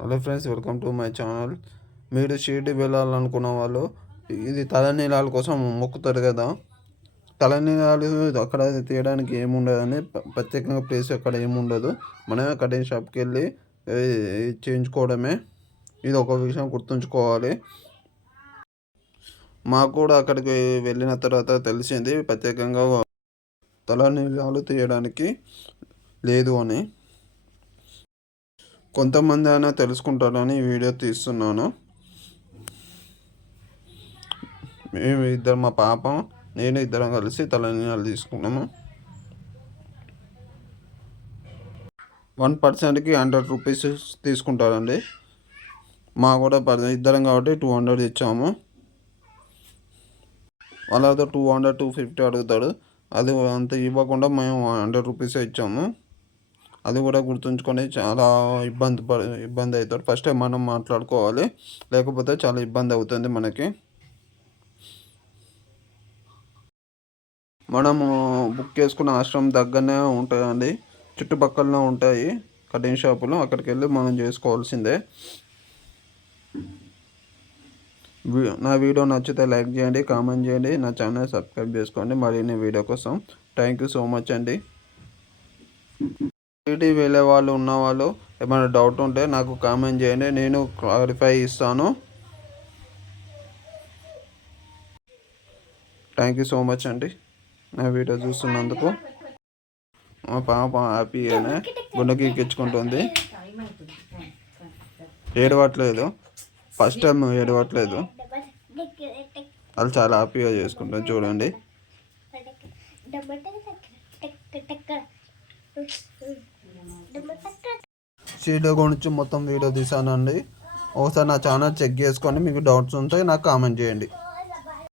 Hello friends welcome to my channel. మీరు షిరిడి వెళ్ళాలనుకున్న వాళ్ళు ఇది తలనీలాల కోసం మొక్కుతారు కదా తలనీలాలు అక్కడ తీయడానికి ఏముండదని ప్రత్యేకంగా ప్లేస్ అక్కడ ఏముండదు. మనమే కటింగ్ షాప్కి వెళ్ళి చేయించుకోవడమే. ఇది ఒక విషయం గుర్తుంచుకోవాలి. మాకు కూడా అక్కడికి వెళ్ళిన తర్వాత తెలిసింది ప్రత్యేకంగా తలనీలాలు తీయడానికి లేదు అని. కొంతమంది అయినా తెలుసుకుంటారని వీడియో తీస్తున్నాను. మేము ఇద్దరు మా పాప నేను ఇద్దరం కలిసి తలనీళ్ళు తీసుకున్నాము. వన్ పర్సెంట్కి హండ్రెడ్ రూపీస్ తీసుకుంటారండి. మా కూడా పర్ ఇద్దరం కాబట్టి టూ హండ్రెడ్ ఇచ్చాము. వాళ్ళతో టూ హండ్రెడ్ టూ ఫిఫ్టీ అడుగుతాడు. అది అంత ఇవ్వకుండా మేము హండ్రెడ్ రూపీసే ఇచ్చాము. అది కూడా గుర్తుంచుకొని చాలా ఇబ్బంది ప ఇబ్బంది అవుతారు. ఫస్ట్ మనం మాట్లాడుకోవాలి. లేకపోతే చాలా ఇబ్బంది అవుతుంది మనకి. మనము బుక్ చేసుకున్న ఆశ్రమం దగ్గరనే ఉంటాయండి చుట్టుపక్కలనే ఉంటాయి కటింగ్ షాపులు. అక్కడికి వెళ్ళి మనం చేసుకోవాల్సిందే. వీ- నా వీడియో నచ్చితే లైక్ చేయండి కామెంట్ చేయండి. నా ఛానల్ సబ్స్క్రైబ్ చేసుకోండి. మరిన్ని వీడియో కోసం థ్యాంక్ యూ సో మచ్ అండి. టీటీ వెళ్ళే వాళ్ళు ఉన్నవాళ్ళు ఏమైనా డౌట్ ఉంటే నాకు కామెంట్ చేయండి నేను క్లారిఫై ఇస్తాను. థ్యాంక్ యూ సో మచ్ అండి. నా వీడియో చూస్తున్నందుకు. మా పాప హ్యాపీగానే గుండెకి ఎక్కించుకుంటుంది ఏడవట్లేదు. First time ఏడవట్లేదు. వాళ్ళు చాలా హ్యాపీగా చేసుకుంటాం చూడండి. సీడో గురించి మొత్తం వీడియో తీసానండి. ఒకసారి నా ఛానల్ చెక్ చేసుకొని మీకు డౌట్స్ ఉంటే నాకు కామెంట్ చేయండి.